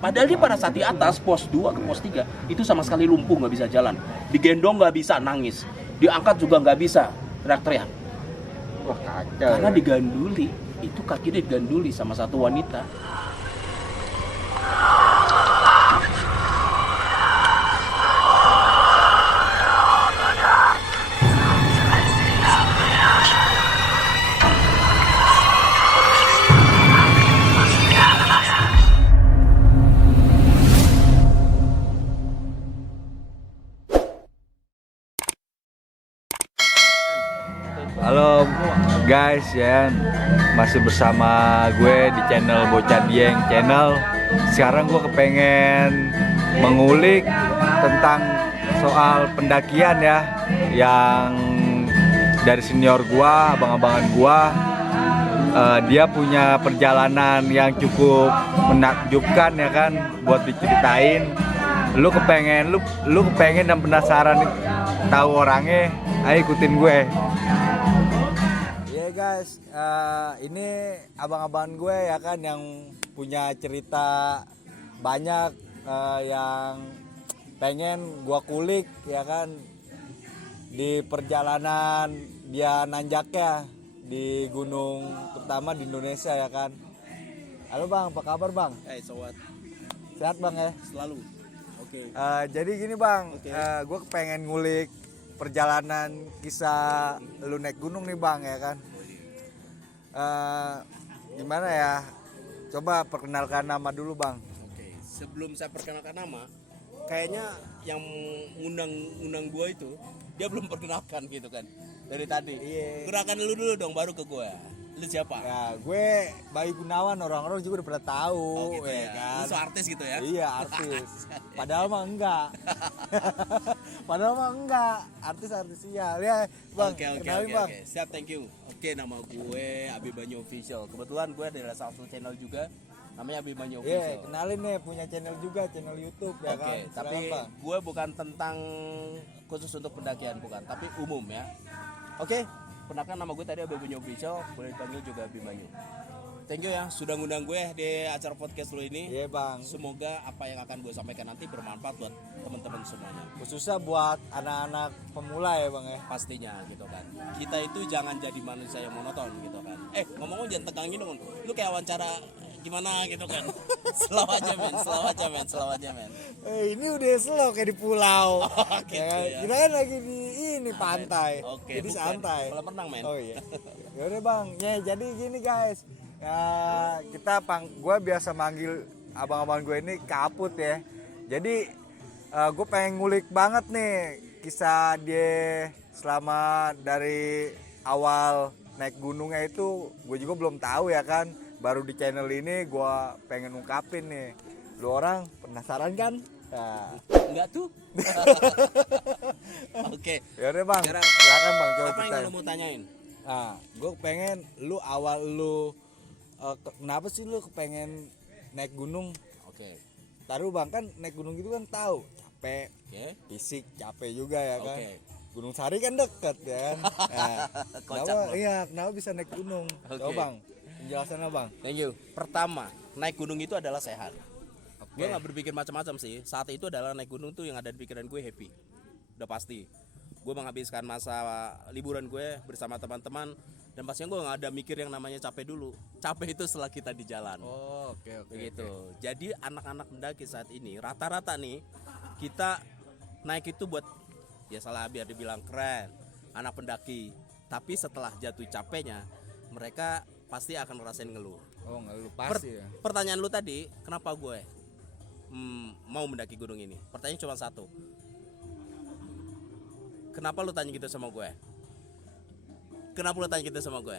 Padahal dia pada saat di atas pos 2 ke pos 3 itu sama sekali lumpuh, nggak bisa jalan. Digendong nggak bisa, nangis. Diangkat juga nggak bisa, teriak-teriak. Wah kacau. Karena diganduli, itu kakinya diganduli sama satu wanita. Halo guys ya, masih bersama gue di channel Bocah Dieng Channel. Sekarang gue kepengen mengulik tentang soal pendakian ya, yang dari senior gue, abang-abangan gue. Dia punya perjalanan yang cukup menakjubkan ya kan, buat diceritain. Lu kepengen dan penasaran tahu orangnya, ayo ikutin gue. Guys, ini abang-abangan gue ya kan yang punya cerita banyak yang pengen gue kulik ya kan di perjalanan dia nanjaknya di gunung terutama di Indonesia ya kan. Halo bang, apa kabar bang? Sobat. Sehat bang ya? Selalu. Oke. Jadi gini bang, gue pengen ngulik perjalanan kisah lu naik gunung nih bang ya kan. Gimana ya? Coba perkenalkan nama dulu bang. Oke, sebelum saya perkenalkan nama, kayaknya yang ngundang gua itu dia belum perkenalkan gitu kan dari tadi. Iya. Kenalkan dulu dong, baru ke gua. Lu siapa? Ya, gue Bayu Gunawan, orang-orang juga udah pada tahu Gitu ya kan. Lu artis gitu ya? Iya, artis. Padahal mah enggak. Padahal mah enggak. Artis iya. Ya, Bang. Oke. Bang. Siap, thank you. Oke, nama gue Abimanyu Official. Kebetulan gue adalah salah satu channel juga namanya Abimanyu Iya, Official. kenalin nih punya channel juga, channel YouTube ya kan. Oke, tapi Silakan, Bang. gue bukan tentang khusus untuk pendakian, bukan, tapi umum ya. Oke, perkenalkan nama gue tadi Abimanyu Official, boleh dipanggil juga Abimanyu. Thank you ya sudah ngundang gue di acara podcast lo ini. Iya, Bang. Semoga apa yang akan gue sampaikan nanti bermanfaat buat teman-teman semuanya. Khususnya buat anak-anak pemula ya, Bang ya. Pastinya gitu kan. Kita itu jangan jadi manusia yang monoton gitu kan. Ngomong-ngomong jangan tegang gini, lu kayak wawancara gimana gitu kan. Slow aja men. Ini udah slow kayak di pulau. Gitu ya. Kita kan lagi di ini pantai. Oke, jadi bukan. santai. Kolam renang men. Oh iya. Yaudah bang, ya jadi gini guys. Ya, gue biasa manggil abang-abang gue ini kaput ya. Jadi gue pengen ngulik banget nih kisah dia selama dari awal naik gunungnya itu. Gue juga belum tahu ya kan. Baru di channel ini gue pengen ungkapin nih. Lu orang penasaran kan? Nah. Enggak tuh. Oke. Yaudah bang, Sekarang, silakan bang coba apa yang ceritain. lu mau tanyain? Nah, gue pengen lu awal lu kenapa sih lu kepengen naik gunung? Oke. Taruh bang, kan naik gunung itu kan tahu capek, Oke. fisik capek juga ya kan. Oke. Gunung Sari kan deket ya kan. Nah, Kocak kenapa, lo. iya, kenapa bisa naik gunung? Oke. Coba bang, penjelasannya bang. Thank you. Pertama, naik gunung itu adalah sehat. Oke. Gue nggak berpikir macam-macam sih. Saat itu adalah naik gunung tuh yang ada di pikiran gue happy. Udah pasti. Gue menghabiskan masa liburan gue bersama teman-teman dan pastinya gue nggak ada mikir yang namanya capek dulu. Capek itu setelah kita di jalan. Oh, oke. Begitu. Jadi anak-anak mendaki saat ini rata-rata nih kita naik itu buat ya salah biar dibilang keren, anak pendaki. Tapi setelah jatuh capeknya mereka pasti akan ngerasain ngeluh. Oh, nggak lu pasti ya. Pertanyaan lu tadi, kenapa gue mau mendaki gunung ini? Pertanyaan cuma satu. Kenapa lu tanya gitu sama gue?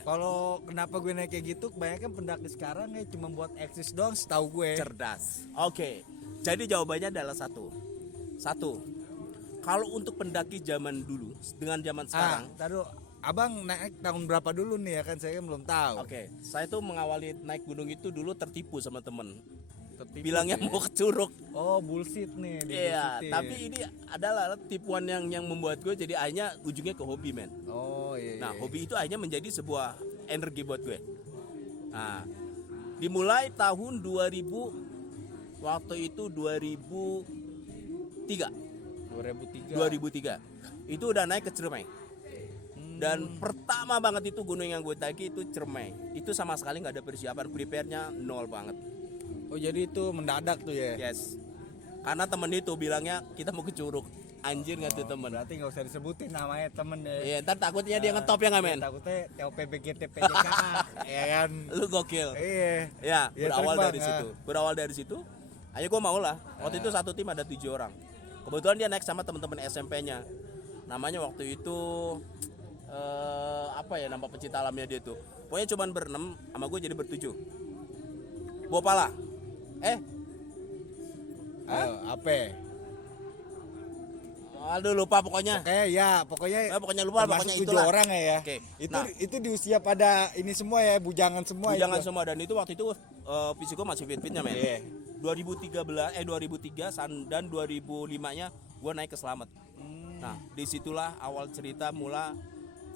Kalau kenapa gue naik kayak gitu, kebanyakan pendaki sekarang ya cuma buat eksis doang setahu gue. Cerdas. Oke. Jadi jawabannya adalah satu. Kalau untuk pendaki zaman dulu dengan zaman sekarang. Taruh, abang naik tahun berapa dulu nih ya kan, saya kan belum tahu. Oke. Saya tuh mengawali naik gunung itu dulu tertipu sama temen. Tertipu Bilangnya ya. mau ke Curug. Oh, bullshit nih. Iya, bullshit-in. tapi ini adalah tipuan yang membuat gue jadi akhirnya ujungnya ke hobi men. Oh iya. Nah, hobi itu akhirnya menjadi sebuah energi buat gue. Nah, dimulai tahun 2016 Waktu itu 2003. 2003. Itu udah naik ke Ciremai. Dan pertama banget itu gunung yang gue daki itu Ciremai. Itu sama sekali nggak ada persiapan, prepare-nya nol banget. Oh jadi itu mendadak tuh ya? Yes. Karena temen itu bilangnya kita mau ke Curug. Anjir nggak tuh temen. Berarti nggak usah disebutin namanya temen deh. Iya, ntar takutnya dia ngetop ya nggak men? Takutnya TOPBGT-PJKA. Ya kan? Lu gokil. Iya. Ya, Ya, berawal terus, dari Bang, situ. Berawal dari situ, ayo gue mau lah. Waktu itu satu tim ada 7 orang. Kebetulan dia naik sama teman-teman SMP-nya. Namanya waktu itu apa ya nama pecinta alamnya dia tuh. Pokoknya cuman berenam, sama gue jadi bertujuh. Bopala. Ayo, apa? Aduh lupa pokoknya. Pokoknya Lupa termasuk pokoknya 7 itulah. orang ya. Oke. Itu Nah. itu di usia pada ini semua ya, bujangan semua Jangan itu. semua dan itu waktu itu fisik gue masih fit-fitnya men. Iya. 2003 dan 2005-nya gue naik ke Slamet. Nah, disitulah awal cerita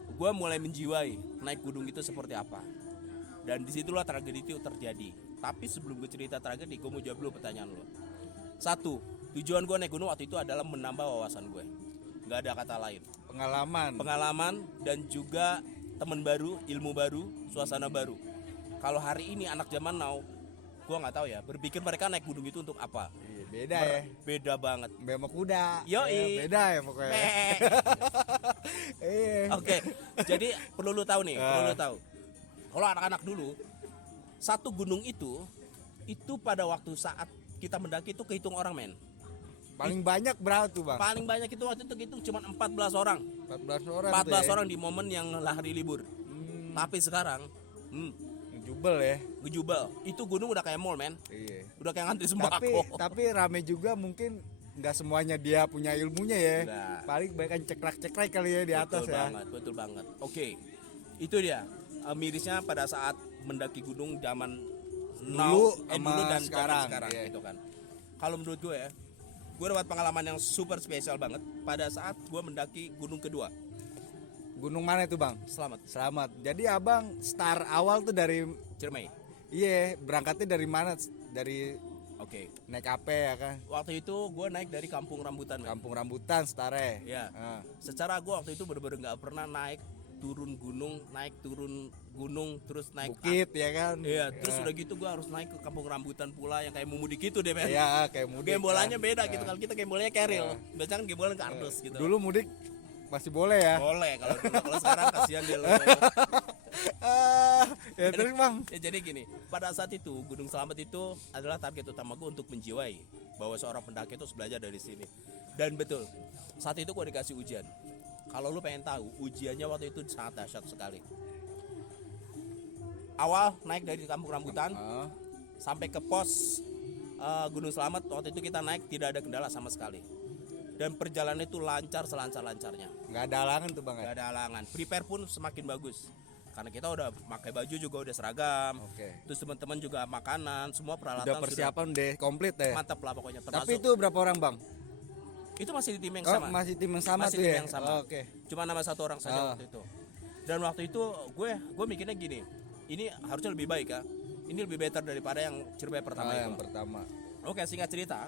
gue mulai menjiwai naik gunung itu seperti apa. Dan disitulah tragedi itu terjadi. Tapi sebelum gue cerita tragedi, gue mau jawab dulu pertanyaan lo. 1. Tujuan gue naik gunung waktu itu adalah menambah wawasan gue. Gak ada kata lain. Pengalaman dan juga teman baru, ilmu baru, suasana baru. Kalau hari ini anak zaman now, gue nggak tahu ya. Berpikir mereka naik gunung itu untuk apa? Iya, beda ya. Beda banget. Bema kuda. Yoi. Ya, beda ya pokoknya. Meh. Iya. Oke, jadi perlu lu tahu nih, perlu lu tahu. Kalau anak-anak dulu, satu gunung itu pada waktu saat kita mendaki itu kehitung orang men. Paling banyak berapa tuh, Bang? Paling banyak itu waktu itu kehitung cuma 14 orang. 14 orang. 14 tuh ya. orang di momen yang hari libur. Tapi sekarang, Jubel ya. ngejubel. Itu gunung udah kayak mall men. Iya. Udah kayak ngantri Tapi sembako. tapi rame juga, mungkin nggak semuanya dia punya ilmunya ya. Nggak. Paling banyak cekrek kali ya di atas Betul ya. banget, betul banget. Oke, itu dia mirisnya pada saat mendaki gunung zaman Dulu dulu sama dan sekarang, sekarang iya. gitu kan. Kalau menurut gue ya, gue dapat pengalaman yang super spesial banget pada saat gue mendaki gunung kedua. Gunung mana itu, Bang? Selamat, Selamat. Jadi Abang start awal tuh dari Ciremai. berangkatnya dari mana? Dari Oke, naik apa ya kan? waktu itu gue naik dari Kampung Rambutan. Men. Kampung Rambutan startnya. Ya, Ah. secara gue waktu itu bener-bener nggak pernah naik turun gunung, terus naik Bukit ya kan? Iya, terus udah gitu gue harus naik ke Kampung Rambutan pula yang kayak mau mudik gitu deh men. Iya, kayak mudik. Gembolannya kan. beda gitu, kalau kita gembolanya keril, biasanya kan gembolan kardus gitu. Dulu mudik masih boleh ya. Boleh kalau dulu, kalau sekarang kasihan dia lo. Ya terus, Bang. Ya, jadi gini, pada saat itu Gunung Selamat itu adalah target utama gue untuk menjiwai bahwa seorang pendaki itu harus belajar dari sini. Dan betul, saat itu gue dikasih ujian. Kalau lu pengen tahu, ujiannya waktu itu sangat dahsyat sekali. Awal naik dari Kampung Rambutan sampai ke pos Gunung Selamat, waktu itu kita naik tidak ada kendala sama sekali. Dan perjalanan itu lancar selancar-lancarnya. Nggak ada halangan tuh, Bang. Ya? Gak ada halangan. Prepare pun semakin bagus. Karena kita udah pakai baju juga udah seragam. Oke. Terus teman-teman juga makanan, semua peralatan Udah persiapan deh komplit sudah ya. mantap lah pokoknya. Tapi Termasuk itu berapa orang, Bang? itu masih di tim yang Oh, sama. masih tim yang sama Masih tuh tim ya. yang sama. Oh, oke. Cuma nama satu orang saja waktu itu. Dan waktu itu gue mikirnya gini, ini harusnya lebih baik ya. Ini lebih better daripada yang Ciremai pertama itu. Yang pertama. Oke, singkat cerita,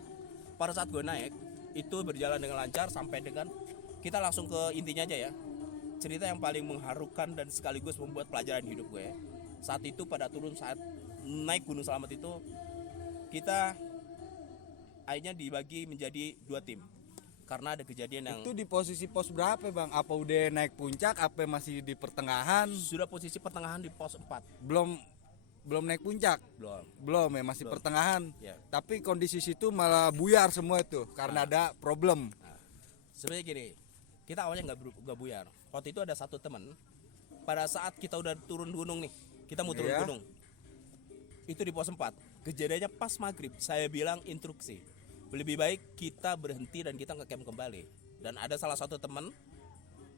pada saat gue naik itu berjalan dengan lancar sampai dengan kita langsung ke intinya aja ya. Cerita yang paling mengharukan dan sekaligus membuat pelajaran hidup gue. Saat itu pada saat naik Gunung Selamat itu kita akhirnya dibagi menjadi 2 tim. Karena ada kejadian yang Itu di posisi pos berapa, Bang? Apa udah naik puncak, apa masih di pertengahan? sudah posisi pertengahan di pos 4. Belum naik puncak. Belum. Belum ya, masih Belum. pertengahan. Ya. Tapi kondisi situ malah buyar semua itu karena ada problem. Sebenarnya gini, kita awalnya nggak buyar. Waktu itu ada satu teman, pada saat kita udah turun gunung nih, kita mau turun Iya. gunung. Itu di pos 4. Kejadiannya pas maghrib, saya bilang instruksi. Lebih baik kita berhenti dan kita nge-camp kembali. Dan ada salah satu teman,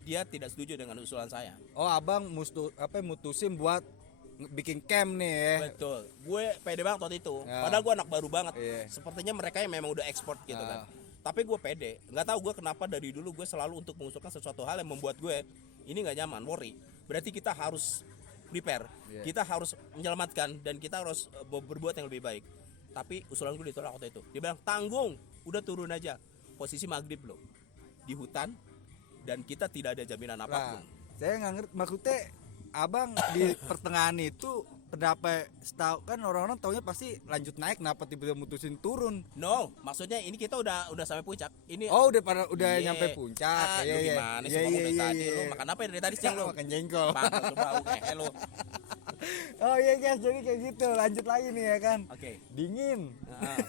dia tidak setuju dengan usulan saya. Oh, Abang mutusin buat bikin camp nih ya. Betul, gue pede banget waktu itu. Ya. Padahal gue anak baru banget. Iya. Sepertinya mereka yang memang udah ekspor gitu kan. Tapi gue pede. Nggak tahu gue kenapa dari dulu gue selalu untuk mengusulkan sesuatu hal yang membuat gue ini nggak nyaman, worry. Berarti kita harus prepare, Iya. kita harus menyelamatkan dan kita harus berbuat yang lebih baik. Tapi usulan gue ditolak waktu itu. Dia bilang tanggung, udah turun aja. Posisi maghrib loh, di hutan, dan kita tidak ada jaminan apapun. Saya nggak ngerti maksudnya abang di pertengahan itu kenapa setahu kan orang-orang taunya pasti lanjut naik, kenapa tiba-tiba mutusin turun? No, maksudnya ini kita udah sampai puncak. Ini Oh udah Iya. nyampe puncak. Lu gimana sih ngomong dari tadi lu makan apa ya dari tadi siang lu? Makan jengkol. Bangke coba lu. Oh iya guys, jadi kayak gitu. Lanjut lagi nih ya kan. Oke. Dingin.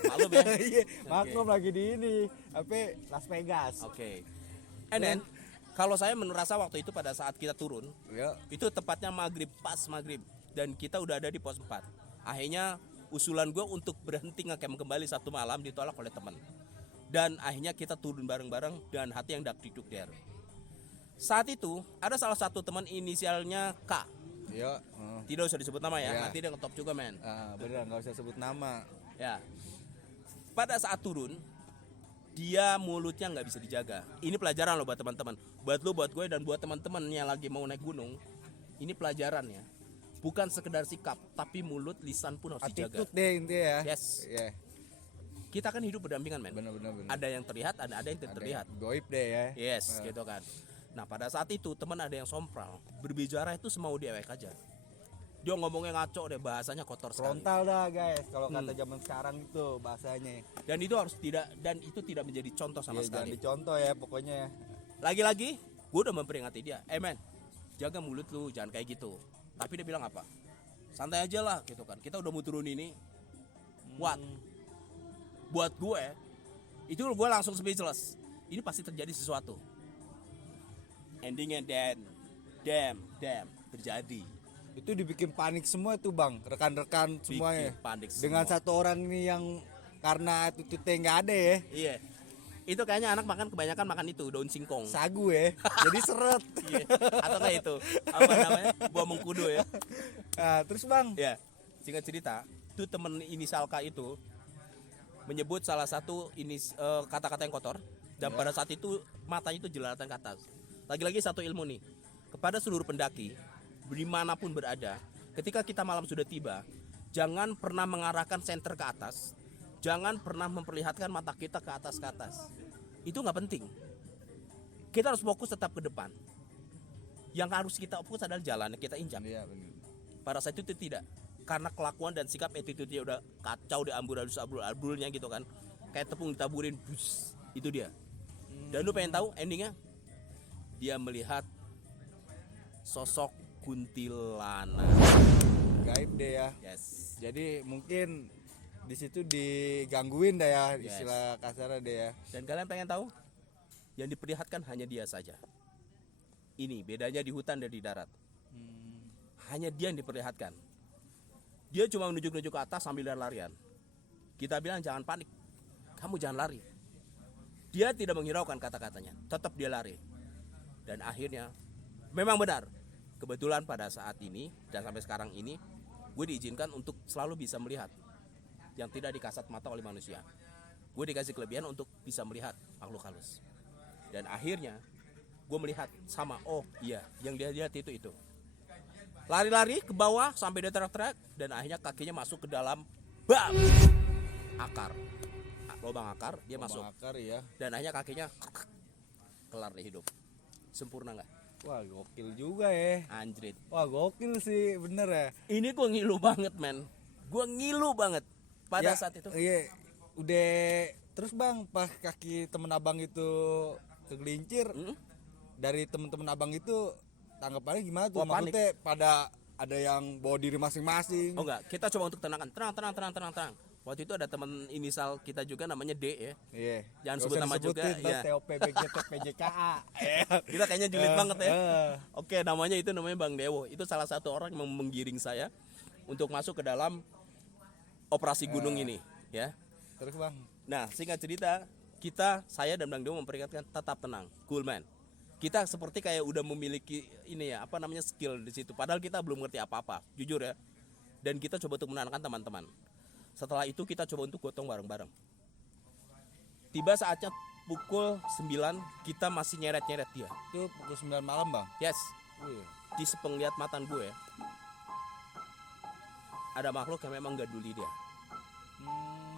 Maklum ya. Iya, maklum lagi di ini apa Las Vegas. Oke. And then kalau saya merasa waktu itu pada saat kita turun, Ya. itu tepatnya pas maghrib dan kita udah ada di pos 4. Akhirnya usulan gue untuk berhenti ngecamp kembali satu malam ditolak oleh teman. Dan akhirnya kita turun bareng-bareng dan hati yang dak diduk der. Saat itu ada salah satu teman inisialnya K. Ya. Tidak usah disebut nama ya, Ya. nanti dia ngetop juga men. Bener nggak usah sebut nama. Ya. Pada saat turun, dia mulutnya nggak bisa dijaga. Ini pelajaran loh buat teman-teman, buat lu, buat gue, dan buat teman-teman yang lagi mau naik gunung. Ini pelajaran ya. Bukan sekedar sikap, tapi mulut, lisan pun harus dijaga. Attitude deh intinya ya. Yes. Iya. Kita kan hidup berdampingan men. Bener. Ada yang terlihat, ada yang tidak terlihat. Goib deh ya. Yes, gitu kan. Nah pada saat itu teman ada yang sompral, berbicara itu semau diewek aja. Dia ngomongnya ngaco deh, bahasanya kotor sekali. Frontal dah guys, kalau kata zaman sekarang itu bahasanya. Dan itu tidak menjadi contoh sama Ya, jangan sekali. dicontoh ya pokoknya. Lagi-lagi gue udah memperingati dia, men, jaga mulut lu, jangan kayak gitu. Tapi dia bilang apa? Santai aja lah gitu kan. Kita udah mau turun ini. What? Buat gue itu gue langsung speechless. Ini pasti terjadi sesuatu. Endingnya damn terjadi. Itu dibikin panik semua tuh bang, rekan-rekan semuanya. Bikin panik semua. Dengan satu orang ini yang karena attitude-nya nggak ada ya, Iya. Itu kayaknya anak kebanyakan makan itu daun singkong. sagu ya, jadi seret. Iya. Atau kayak itu apa namanya, buah mengkudu ya. Nah, terus bang, Ya, singkat cerita, itu temen inisial K itu menyebut salah satu kata-kata yang kotor, dan pada saat itu matanya itu jelalatan ke atas. Lagi-lagi satu ilmu nih, kepada seluruh pendaki dimanapun berada, ketika kita malam sudah tiba, jangan pernah mengarahkan senter ke atas, jangan pernah memperlihatkan mata kita ke atas. Itu nggak penting. Kita harus fokus tetap ke depan. Yang harus kita fokus adalah jalan yang kita injak. iya bener. Pada saat itu tidak, karena kelakuan dan sikap attitude-nya udah kacau, di ambul-ambulnya gitu kan, kayak tepung ditaburin, bus, itu dia. Dan lu pengen tahu endingnya? Dia melihat sosok kuntilanak. Gaib deh ya. Yes. Jadi mungkin di situ digangguin dah ya, Yes. istilah kasarnya deh ya. Dan kalian pengen tahu? Yang diperlihatkan hanya dia saja. Ini bedanya di hutan dan di darat. Hanya dia yang diperlihatkan. Dia cuma menunjuk-nunjuk ke atas sambil lari-larian. Kita bilang jangan panik, kamu jangan lari. Dia tidak menghiraukan kata-katanya, tetap dia lari. Dan akhirnya memang benar, kebetulan pada saat ini dan sampai sekarang ini gue diizinkan untuk selalu bisa melihat yang tidak dikasat mata oleh manusia. Gue dikasih kelebihan untuk bisa melihat makhluk halus. Dan akhirnya gue melihat sama, oh iya, yang dia lihat itu. Lari-lari ke bawah sampai dia teriak-teriak, dan akhirnya kakinya masuk ke dalam bam akar, lubang akar, dia masuk. Akar ya. Dan akhirnya kakinya kelar deh hidup. Sempurna nggak? Wah gokil juga ya. Anjrit. Wah gokil sih bener ya. Ini gue ngilu banget men. Gue ngilu banget pada Ya, saat itu. Iya. Udah terus bang pas kaki temen abang itu kegelincir, dari temen-temen abang itu tanggapannya gimana tuh? Wah, panik. Maksudnya pada ada yang bawa diri masing-masing. Oh enggak, kita coba untuk tenangkan. Tenang. Waktu itu ada teman inisial kita juga namanya D ya. Iya. Jangan Nggak sebut usah nama juga, disebutin, ntar iya. TOP BGT PJKA. Kita kayaknya julid banget ya. eh. Oke, namanya Bang Dewo. Itu salah satu orang yang menggiring saya untuk masuk ke dalam operasi gunung ini, ya. Terus bang, Nah, singkat cerita, saya dan Bang Dewo memperingatkan tetap tenang, cool man. Kita seperti kayak udah memiliki skill di situ. Padahal kita belum ngerti apa-apa, jujur ya. Dan kita coba untuk menenangkan teman-teman. Setelah itu kita coba untuk gotong bareng-bareng. Tiba saatnya pukul 9, kita masih nyeret-nyeret dia. itu pukul 9 malam bang. Yes, Wih. di sepenglihatan gue ada makhluk yang memang gak peduli dia.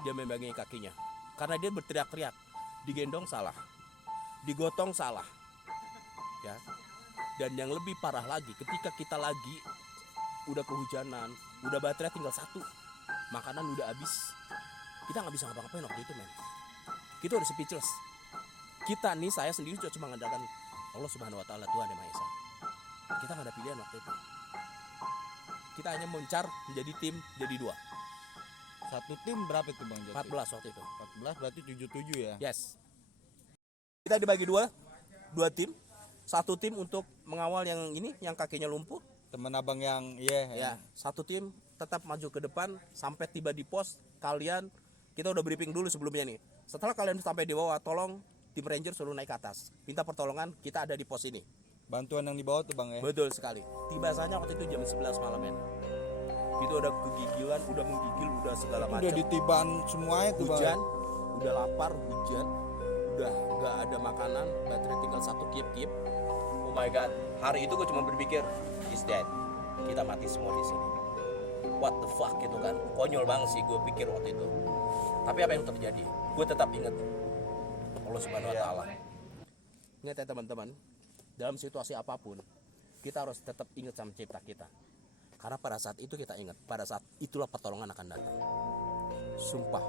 dia membangi kakinya. Karena dia berteriak-teriak. Digendong salah. Digotong salah. Ya. Dan yang lebih parah lagi, ketika kita lagi udah kehujanan, udah baterai tinggal 1, makanan udah habis, kita nggak bisa ngapa-ngapain waktu itu, men. Kita udah speechless. Kita nih, saya sendiri cuma mengandalkan Allah Subhanahu Wa Taala, Tuhan Yang Maha Esa. Kita nggak ada pilihan waktu itu. Kita hanya mencar menjadi tim jadi 2. Satu tim berapa itu Bang Jati? 14 waktu itu. 14 berarti 77 ya. Yes. Kita dibagi 2 tim. Satu tim untuk mengawal yang ini, yang kakinya lumpuh. Teman abang yang Ya, satu tim tetap maju ke depan sampai tiba di pos. Kalian, kita udah briefing dulu sebelumnya nih. Setelah kalian sampai di bawah, tolong tim ranger suruh naik ke atas. Minta pertolongan, kita ada di pos ini. bantuan yang dibawa tuh Bang ya. Betul sekali. Tibanya waktu itu jam 11 malam, men. Itu udah kegigilan, udah menggigil, udah segala macam. Udah ditibaan semuanya tuh Bang. Hujan, udah lapar, hujan, udah nggak ada makanan, baterai tinggal 1 kip. Oh my god, hari itu gue cuma berpikir, is dead. Kita mati semua di sini. What the fuck gitu kan? Konyol banget sih gue pikir waktu itu. Tapi apa yang terjadi? Gue tetap ingat Allah Subhanahu Wa Taala. Ingat ya teman-teman, dalam situasi apapun kita harus tetap ingat sama cipta kita. Karena pada saat itu kita ingat, pada saat itulah pertolongan akan datang. Sumpah,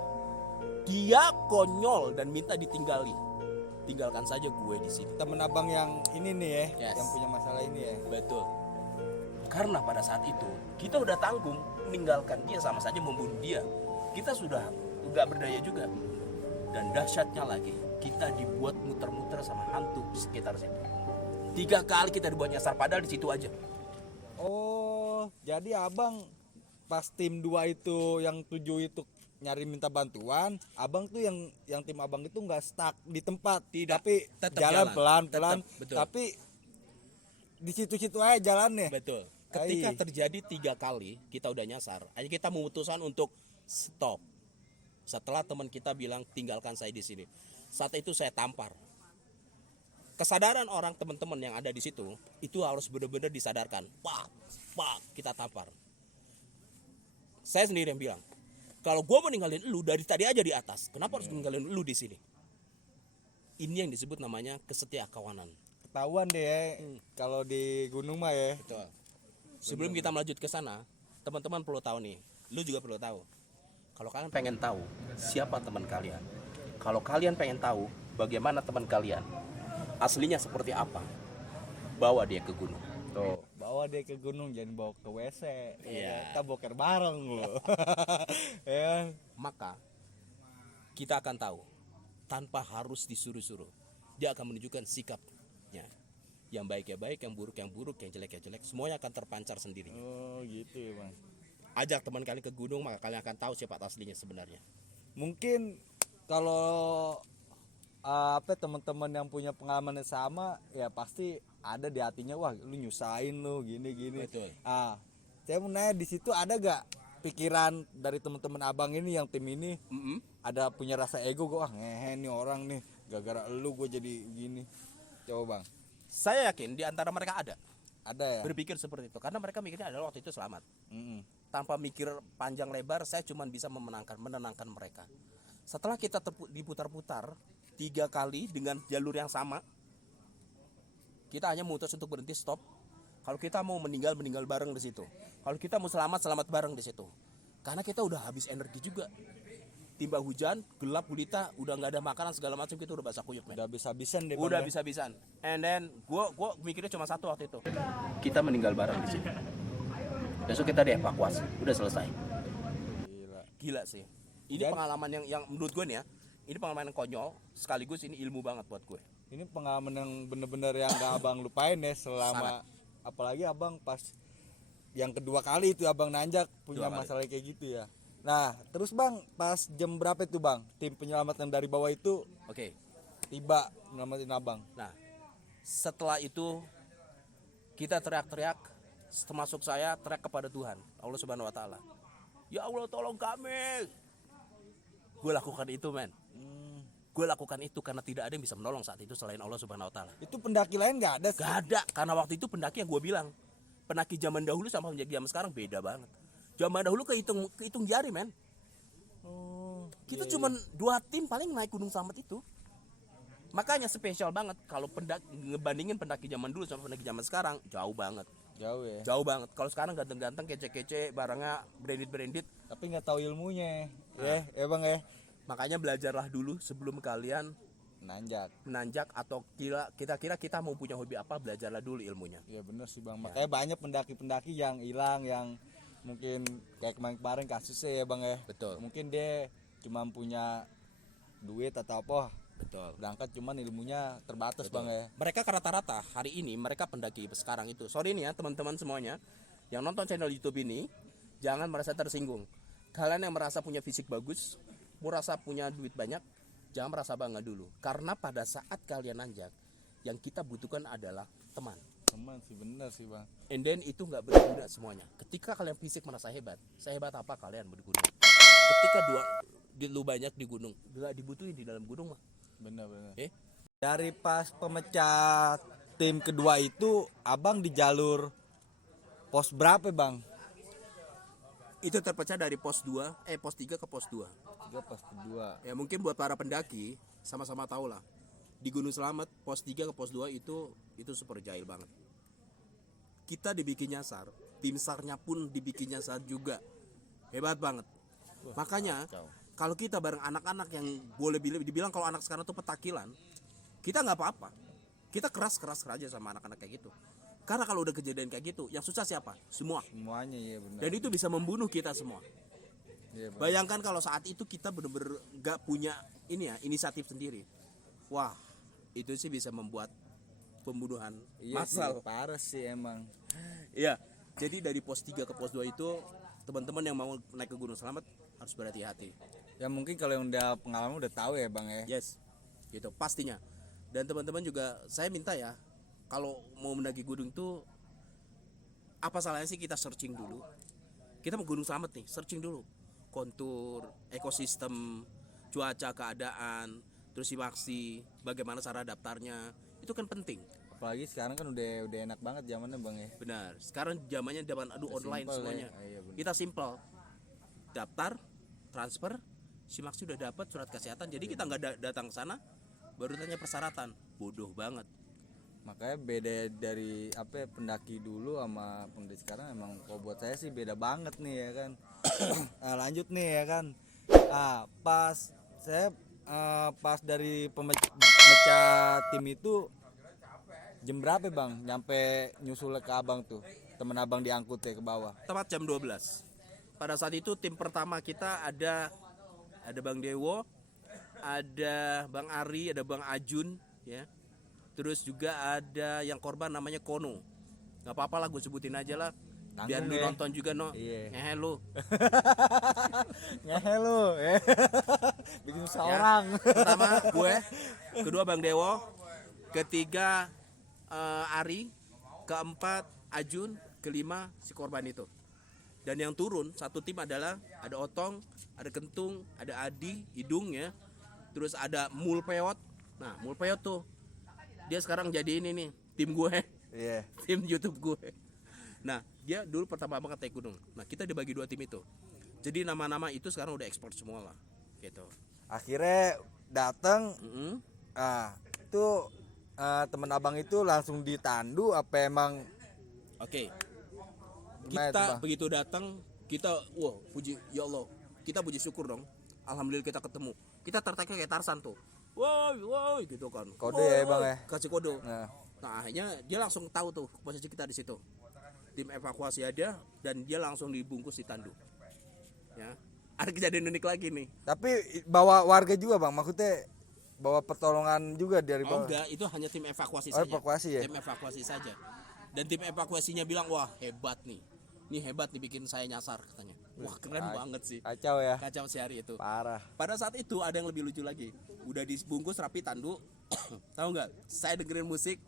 dia konyol dan minta ditinggali. Tinggalkan saja gue di sini. Temen abang yang ini nih ya, Yes. yang punya masalah ini ya. Betul. Karena pada saat itu kita udah tanggung meninggalkan dia sama saja membunuh dia. Kita sudah nggak berdaya juga. Dan dahsyatnya lagi, kita dibuat muter-muter sama hantu di sekitar situ. 3 kali kita dibuat nyasar, padahal di situ aja. Oh, jadi abang pas tim 2 itu yang 7 itu nyari minta bantuan, abang tuh yang tim abang itu nggak stuck di tempat, Tidak, tapi tetap jalan jalan. pelan-pelan, Tetap, betul. tapi di situ-situ aja jalannya. Betul. Ketika Ai. terjadi 3 kali kita udah nyasar, aja kita memutuskan untuk stop. Setelah teman kita bilang tinggalkan saya di sini, saat itu saya tampar. Kesadaran orang teman-teman yang ada di situ itu harus benar-benar disadarkan. Pak, kita tampar. Saya sendiri yang bilang, kalau gue meninggalin lu dari tadi aja di atas, kenapa harus meninggalin lu di sini? Ini yang disebut namanya kesetiakawanan. Ketahuan deh ya, kalau di gunung mah ya. Betul. Sebelum kita melanjut ke sana, teman-teman perlu tahu nih, lu juga perlu tahu. Kalau kalian pengen tahu siapa teman kalian, kalau kalian pengen tahu bagaimana teman kalian, aslinya seperti apa, bawa dia ke gunung. Tuh, bawa dia ke gunung, jangan bawa ke WC. Iya. Kita boker bareng loh. Ya. Maka kita akan tahu tanpa harus disuruh-suruh. Dia akan menunjukkan sikapnya. Yang baik ya baik, yang buruk, yang jelek ya jelek, semuanya akan terpancar sendirinya. Oh, gitu ya, Bang. Ajak teman kalian ke gunung, maka kalian akan tahu siapa aslinya sebenarnya. Mungkin kalau teman-teman yang punya pengalaman yang sama ya pasti ada di hatinya, wah lu nyusahin lu gini. Betul. Saya mau nanya, di situ ada gak pikiran dari teman-teman abang ini yang tim ini ada punya rasa ego, wah ngehe nih orang nih gara-gara lu gue jadi gini. Coba Bang. Saya yakin di antara mereka ada Ada ya? berpikir seperti itu, karena mereka mikirnya adalah waktu itu selamat. Mm-mm. Tanpa mikir panjang lebar, saya cuma bisa menenangkan mereka. Setelah kita diputar-putar 3 kali dengan jalur yang sama, kita hanya memutus untuk berhenti, stop. Kalau kita mau meninggal bareng di situ. Kalau kita mau selamat bareng di situ. Karena kita udah habis energi juga. Timba hujan, gelap gulita, udah nggak ada makanan segala macam, kita udah basah kuyup, men. Udah habis-habisan deh Bang, Udah ya? habis-habisan. And then gua mikirnya cuma satu waktu itu. Kita meninggal bareng di sini. Besok kita dievakuasi, udah selesai. Gila. Gila sih. Ini Dan- pengalaman yang menurut gue nih ya, ini pengalaman yang konyol, sekaligus ini ilmu banget buat gue. Ini pengalaman yang bener-bener yang gak abang lupain ya selama, Sangat. apalagi abang pas yang kedua kali itu abang nanjak punya 2 kali. masalah kayak gitu ya. Nah terus Bang, pas jam berapa itu Bang tim penyelamat yang dari bawah itu Oke. tiba nyelamatin abang? Nah, setelah itu kita teriak-teriak, termasuk saya teriak kepada Tuhan, Allah Subhanahu Wa Taala. Ya Allah, tolong kami. Gue lakukan itu, men. Gue lakukan itu karena tidak ada yang bisa menolong saat itu selain Allah Subhanahu Wa Taala. Itu pendaki lain gak ada? Gak ada, karena waktu itu pendaki yang gue bilang, pendaki zaman dahulu sama pendaki zaman sekarang beda banget. Zaman dahulu kehitung jari, men. Kita cuman 2 tim paling naik Gunung Slamet itu. Makanya spesial banget kalau ngebandingin pendaki zaman dulu sama pendaki zaman sekarang, jauh banget. Jauh ya. Jauh banget. Kalau sekarang ganteng-ganteng, kece-kece, barangnya branded. Tapi nggak tahu ilmunya. Ya Bang ya. Makanya belajarlah dulu sebelum kalian menanjak atau kira-kira kita mau punya hobi apa, belajarlah dulu ilmunya. Iya bener sih Bang. Makanya banyak pendaki-pendaki yang hilang, yang mungkin kayak kemarin kasusnya ya Bang ya. Betul. Mungkin dia cuma punya duit atau apa. Betul. Berangkat cuman ilmunya terbatas. Betul. Bang ya. Mereka rata-rata hari ini mereka pendaki sekarang itu. Sorry nih ya teman-teman semuanya yang nonton channel YouTube ini, jangan merasa tersinggung. Kalian yang merasa punya fisik bagus, merasa punya duit banyak, jangan merasa bangga dulu. Karena pada saat kalian nanjak, yang kita butuhkan adalah teman. Teman sih bener sih Bang. And then itu nggak berguna semuanya. Ketika kalian fisik merasa hebat, sehebat apa kalian bergunung? Ketika lu banyak di gunung, nggak dibutuhin di dalam gunung mah. Bener. Dari Pas pemecah tim kedua itu, Abang di jalur pos berapa Bang? itu terpecah dari pos 3 ke pos 2. Pos kedua. Ya mungkin buat para pendaki sama-sama tahu lah. Di Gunung Slamet pos 3 ke pos 2 itu super jahil banget. Kita dibikin nyasar, tim SAR-nya pun dibikin nyasar juga. Hebat banget. Makanya kalau kita bareng anak-anak yang boleh dibilang kalau anak sekarang tuh petakilan, kita nggak apa-apa. Kita keras aja sama anak-anak kayak gitu. Karena kalau udah kejadian kayak gitu, yang susah siapa? Semuanya ya benar. Dan itu bisa membunuh kita semua. Ya, Bayangkan kalau saat itu kita benar-benar nggak punya inisiatif sendiri. Wah, itu sih bisa membuat pembunuhan massal. Parah sih emang. Iya. Jadi dari pos 3 ke pos 2 itu teman-teman yang mau naik ke Gunung Slamet harus berhati-hati. Ya mungkin kalau yang udah pengalaman udah tahu ya Bang ya. Yes. Gitu pastinya. Dan teman-teman juga saya minta ya, kalau mau mendaki gunung tuh apa salahnya sih kita searching dulu. Kita mau Gunung Slamet nih, searching dulu kontur, ekosistem, cuaca, keadaan, terus simaksi, bagaimana cara daftarnya, itu kan penting. Apalagi sekarang kan udah enak banget zamannya Bang ya. Benar. Sekarang zamannya zaman online Simple semuanya. ya. Iya, benar. Kita simple. Daftar, transfer, simaksi udah dapat surat kesehatan. Jadi kita nggak datang ke sana baru tanya persyaratan. Bodoh banget. Makanya beda dari pendaki dulu sama pendaki sekarang, emang kalau buat saya sih beda banget nih ya kan. Lanjut nih ya kan. Pas dari pemecah tim itu jam berapa Bang nyampe nyusul ke Abang tuh? Temen Abang diangkut ya ke bawah. Tepat jam 12. Pada saat itu tim pertama kita ada Bang Dewo, ada Bang Ari, ada Bang Ajun ya. Terus juga ada yang korban namanya Kono. Gak apa-apa lah gue sebutin aja lah. Biar lu nonton juga no. Iya. Ngehe lu. Ngehe lu. Bikin seorang. Pertama gue, kedua Bang Dewo, ketiga Ari, keempat Ajun, kelima si korban itu. Dan yang turun satu tim adalah ada Otong, ada Kentung, ada Adi, Hidung ya. Terus ada Mulpeot. Nah, Mulpeot tuh dia sekarang jadi ini nih, tim gue. Iya. Tim YouTube gue. Nah, dia dulu pertama banget naik gunung. Nah, kita dibagi 2 tim itu. Jadi nama-nama itu sekarang udah ekspor semua lah. Gitu. Akhirnya datang. Itu temen Abang itu langsung ditandu apa emang? Oke. Gimana itu, Kita Bang? begitu datang, kita puji ya Allah. Kita puji syukur dong. Alhamdulillah kita ketemu. Kita tertarik kayak Tarsan tuh. Woi gitu kan. Kode ya Bang ya. Kasih kode. Nah, Akhirnya dia langsung tahu tuh posisi kita di situ. Tim evakuasi ada dan dia langsung dibungkus di tandu. Ya. Ada kejadian unik lagi nih. tapi bawa warga juga Bang, maksudnya bawa pertolongan juga dari Oh bawah. enggak, itu hanya tim evakuasi Oh, saja. evakuasi ya? Tim evakuasi saja. Dan tim evakuasinya bilang, "Wah, hebat nih. Ini hebat dibikin saya nyasar," katanya. Wah, keren banget sih. Kacau ya. Kacau si hari itu. Parah. Pada saat itu ada yang lebih lucu lagi. Udah dibungkus rapi tandu. Tahu nggak? Saya dengerin musik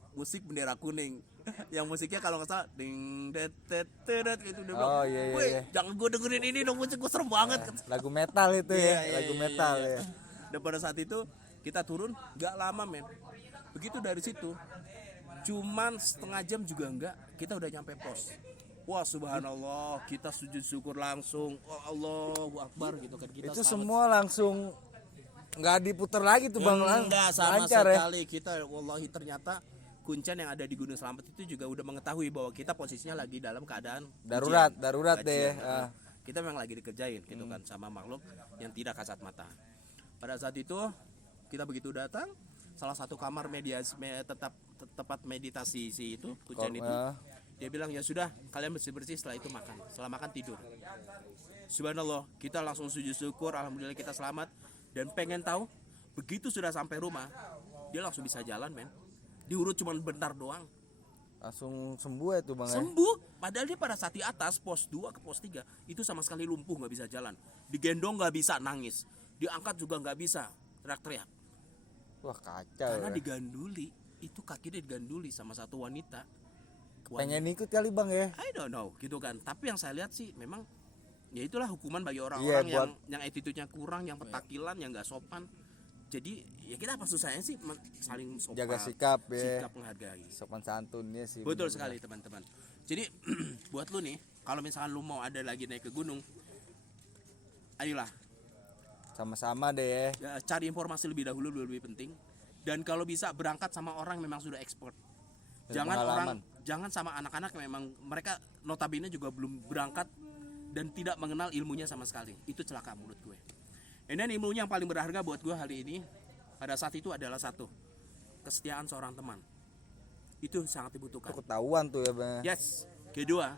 bendera kuning. Yang musiknya kalau nggak salah ding det det det gitu dia bilang. Oh, iya, "Woi, iya. jangan gue dengerin ini dong, musik gue serem banget." Lagu metal itu ya, Iya, lagu iya, metal iya. ya. Dan pada saat itu kita turun nggak lama men. Begitu dari situ cuman setengah jam juga enggak, kita udah nyampe pos. wah subhanallah, kita sujud syukur langsung, oh Allahu Akbar gitu kan, kita Itu selamat. semua langsung nggak diputar lagi tuh bang, Enggak sama lancar ya. sekali. Kita wallahi ternyata kuncen yang ada di Gunung Slamet itu juga udah mengetahui bahwa kita posisinya lagi dalam keadaan Darurat deh. ujian. Kita memang lagi dikerjain gitu kan sama makhluk yang tidak kasat mata. Pada saat itu kita begitu datang, salah satu kamar tempat meditasi si itu kuncen itu, dia bilang ya sudah kalian bersih setelah itu makan, setelah makan tidur. Subhanallah, kita langsung sujud syukur, alhamdulillah kita selamat. Dan pengen tahu, begitu sudah sampai rumah, dia langsung bisa jalan men. Diurut cuma bentar doang, Langsung sembuh ya tuh bang ya. sembuh. Padahal dia pada saat di atas pos 2 ke pos 3 itu sama sekali lumpuh, nggak bisa jalan. Digendong nggak bisa, nangis. Diangkat juga nggak bisa, teriak-teriak. Wah kacau Karena ya. diganduli, itu kaki dia diganduli sama satu wanita. Pengen ikut kali bang ya. I don't know gitu kan. Tapi yang saya lihat sih memang ya itulah hukuman bagi Iya, orang-orang buat- yang attitude-nya kurang, yang petakilan, yang nggak sopan. Jadi ya kita apa susahnya sih saling sopan, Jaga sikap ya. sikap menghargai. Sopan santunnya sih. Betul bener. sekali teman-teman. Jadi buat lu nih, kalau misalkan lu mau ada lagi naik ke gunung, ayolah Sama-sama deh. ya, cari informasi lebih dahulu, lebih penting. Dan kalau bisa berangkat sama orang yang memang sudah expert. Jangan Berpengalaman. jangan sama anak-anak yang memang mereka notabene juga belum berangkat dan tidak mengenal ilmunya sama sekali. Itu celaka menurut gue. Dan ilmunya yang paling berharga buat gue hari ini pada saat itu adalah satu, kesetiaan seorang teman. Itu sangat dibutuhkan. Itu ketahuan tuh ya bang. Yes. Kedua,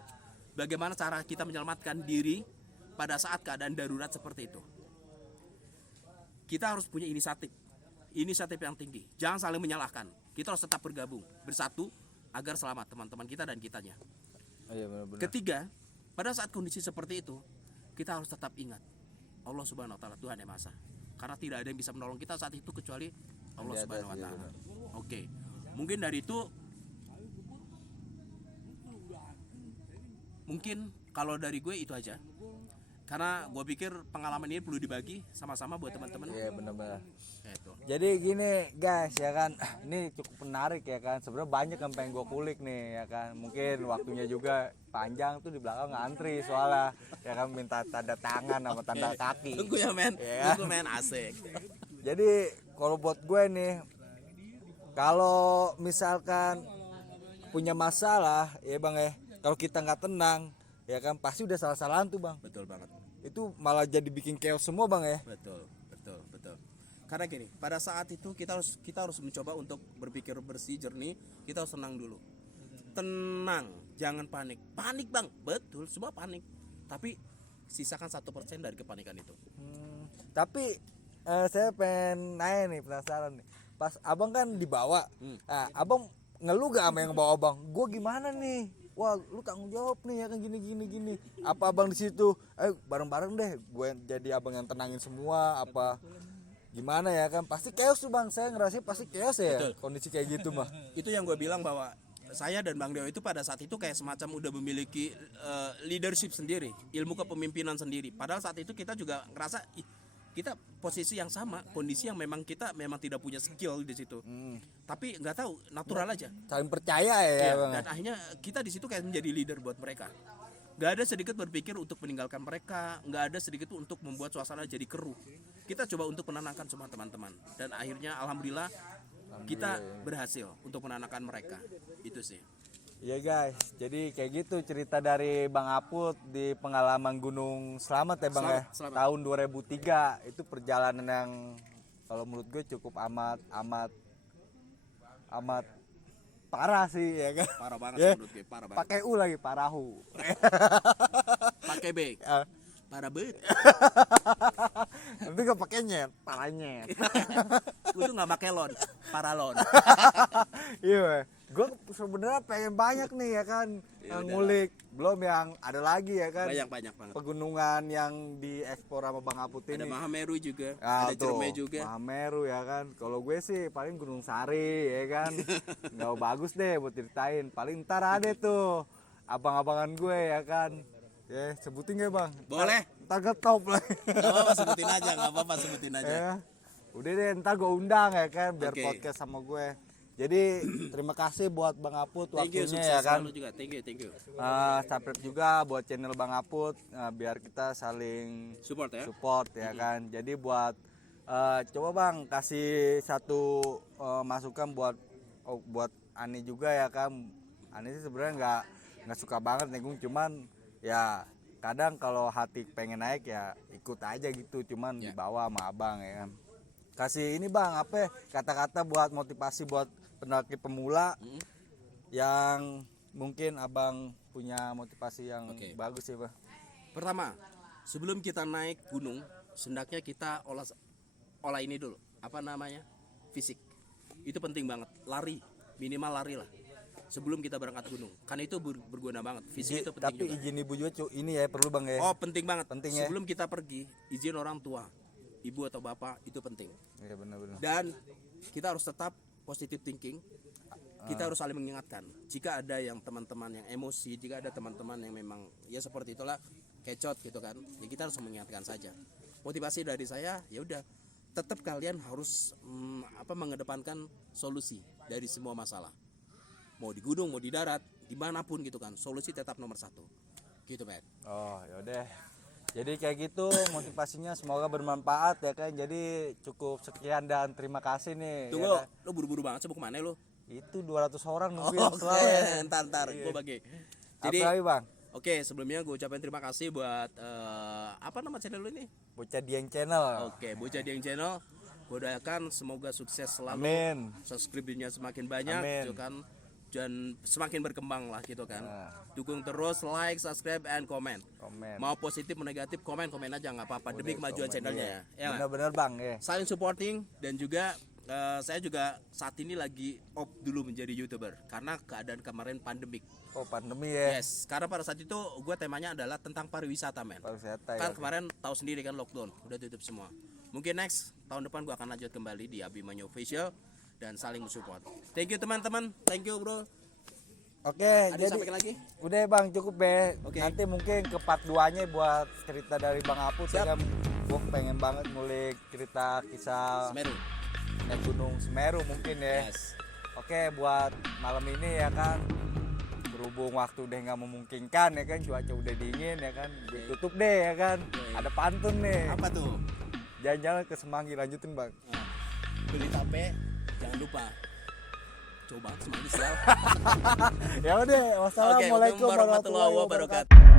bagaimana cara kita menyelamatkan diri pada saat keadaan darurat seperti itu. Kita harus punya inisiatif yang tinggi. Jangan saling menyalahkan. Kita harus tetap bergabung, bersatu agar selamat teman-teman kita dan kitanya. Oh, iya benar-benar. Ketiga, pada saat kondisi seperti itu, kita harus tetap ingat Allah Subhanahu wa taala Tuhan yang Maha Esa. Karena tidak ada yang bisa menolong kita saat itu kecuali Allah Di atas, Subhanahu wa iya taala. benar. Oke. Mungkin dari itu kalau dari gue itu aja. Karena gue pikir pengalaman ini perlu dibagi sama-sama buat teman-teman. Iya benar-benar. Gitu. Jadi gini guys ya kan, ini cukup menarik ya kan. Sebenarnya banyak yang pengen gue kulik nih ya kan. Mungkin waktunya juga panjang tuh, di belakang ngantri soalnya ya kan, minta tanda tangan sama tanda kaki. Tunggu ya men, Iya. tunggu men, asik. Jadi kalau buat gue nih, kalau misalkan punya masalah ya bang ya, kalau kita nggak tenang ya kan pasti udah salah-salahan tuh bang. Betul banget. Itu malah jadi bikin chaos semua bang ya. Betul. Karena gini, pada saat itu kita harus mencoba untuk berpikir bersih, jernih. Kita harus tenang dulu. Tenang, jangan panik. Panik bang, betul, semua panik. Tapi sisakan 1% dari kepanikan itu. Tapi saya pengen nanya nih, penasaran nih. Pas abang kan dibawa, nah, abang ngeluh gak sama yang bawa abang? Gue gimana nih? Wah, lu tanggung jawab nih ya kan, gini. Apa abang di situ? Ayo bareng-bareng deh, gue jadi abang yang tenangin semua. Apa gimana ya kan? Pasti chaos tuh bang. Saya ngerasain pasti chaos ya. Betul. Kondisi kayak gitu mah. Itu yang gue bilang bahwa saya dan Bang Dewa itu pada saat itu kayak semacam udah memiliki leadership sendiri, ilmu kepemimpinan sendiri. Padahal saat itu kita juga ngerasa kita posisi yang sama, kondisi yang memang kita memang tidak punya skill di situ. Tapi nggak tahu, natural aja. Saling percaya ya, Ya, bang. dan akhirnya kita di situ kayak menjadi leader buat mereka. Nggak ada sedikit berpikir untuk meninggalkan mereka, nggak ada sedikit untuk membuat suasana jadi keruh. Kita coba untuk menenangkan semua teman-teman, dan akhirnya alhamdulillah kita berhasil untuk menenangkan mereka. Itu sih. Iya guys, jadi kayak gitu cerita dari Bang Aput di pengalaman Gunung Slamet ya bang ya, Selamat. tahun 2003. Itu perjalanan yang kalau menurut gue cukup amat parah sih ya kan. Parah banget Ya, menurut gue, parah banget. pakai U lagi, parahu. Pakai B, Ah, parah banget. Tapi gak pakai nyet, paranyet. Gue tuh nggak pakai lon, paralon. Iya, gue sebenarnya pengen banyak nih ya kan, Ya udah. ngulik. Belum yang ada lagi ya kan, Banyak banget. pegunungan yang diekspor sama Bang Aput Ada ini. Mahameru juga, Ah, ada Cerme juga. Mahameru ya kan. Kalau gue sih paling Gunung Sari ya kan. Nggak bagus deh buat ceritain. Paling ntar ada tuh abang-abangan gue ya kan. Ya sebutin gak bang? Boleh. Ntar ke top lah. Gak apa-apa sebutin aja, gak apa-apa sebutin aja. Ya. Udah deh ntar gue undang ya kan, biar Oke. podcast sama gue. Jadi terima kasih buat Bang Aput Thank you, waktunya sukses ya kan. selalu juga. Thank you. Subscribe juga buat channel Bang Aput biar kita saling Support ya. ya kan. Jadi buat coba Bang kasih satu masukan buat Ani juga ya kan. Ani sih sebenarnya nggak suka banget nenggung, cuman ya kadang kalau hati pengen naik ya ikut aja gitu, cuman dibawa sama abang ya kan. Kasih ini Bang, apa kata-kata buat motivasi buat pendaki pemula yang mungkin abang punya motivasi yang bagus ya Bang. Pertama, sebelum kita naik gunung, sendaknya kita olah ini dulu. Apa namanya? Fisik. Itu penting banget. Lari, minimal lari lah. Sebelum kita berangkat gunung, kan itu berguna banget. Fisik itu penting. Tapi juga. Izin ibu juga ini ya perlu Bang ya. Oh, penting banget. Penting ya. Sebelum kita pergi, izin orang tua, ibu atau bapak itu penting. Iya benar-benar. Dan kita harus tetap positive thinking. Kita harus saling mengingatkan. Jika ada yang teman-teman yang emosi, jika ada teman-teman yang memang ya seperti itulah kecot gitu kan, ya kita harus mengingatkan saja. Motivasi dari saya ya udah, tetap kalian harus mengedepankan solusi dari semua masalah. Mau di gunung, mau di darat, dimanapun gitu kan, solusi tetap nomor 1. Gitu, Matt. Oh, yaudah. Jadi kayak gitu motivasinya, semoga bermanfaat ya kan. Jadi cukup sekian dan terima kasih nih. Tunggu, ya kan? lo buru-buru banget sih mau kemana lo? Itu 200 orang nungguin Oke, ntar gue bagi. Jadi, apa lagi Bang? oke, sebelumnya gue ucapin terima kasih buat apa nama channel lu ini? Bocah Dieng Channel. Oke, Bocah Dieng Channel. Gue doakan semoga sukses selalu. Amin. Subscribe-nya semakin banyak, Amin. gitu kan. Dan semakin berkembang lah gitu kan. Nah. Dukung terus, like, subscribe, and comment. Komen. Mau positif mau negatif, komen aja nggak apa-apa demi kemajuan channelnya ya. Ya nggak? Bener-bener Bang ya. Saling supporting, dan juga saya juga saat ini lagi off dulu menjadi YouTuber karena keadaan kemarin pandemik. Oh pandemi ya. Yes, karena pada saat itu gue temanya adalah tentang pariwisata, men. Pariwisata Kan ya. kemarin tahu sendiri kan lockdown, udah tutup semua. Mungkin next tahun depan gue akan lanjut kembali di Abimanyu Official dan saling mensupport. Thank you teman-teman, thank you bro. Oke, Ada jadi sampai lagi? udah ya Bang, cukup be. Oke. Nanti mungkin ke part 2-nya buat cerita dari Bang Aput ya kan. Gue pengen banget ngulik cerita kisah Semeru. naik Gunung Semeru mungkin ya. Yes. Oke, buat malam ini ya kan, berhubung waktu udah nggak memungkinkan ya kan, cuaca udah dingin ya kan, gue tutup deh ya kan. Ada pantun nih. Apa tuh? Jalan-jalan ke Semanggi, lanjutin Bang. Nah, beli tape, jangan lupa. Coba semanggi sial. Ya udah, wassalamualaikum Warahmatullahi wabarakatuh.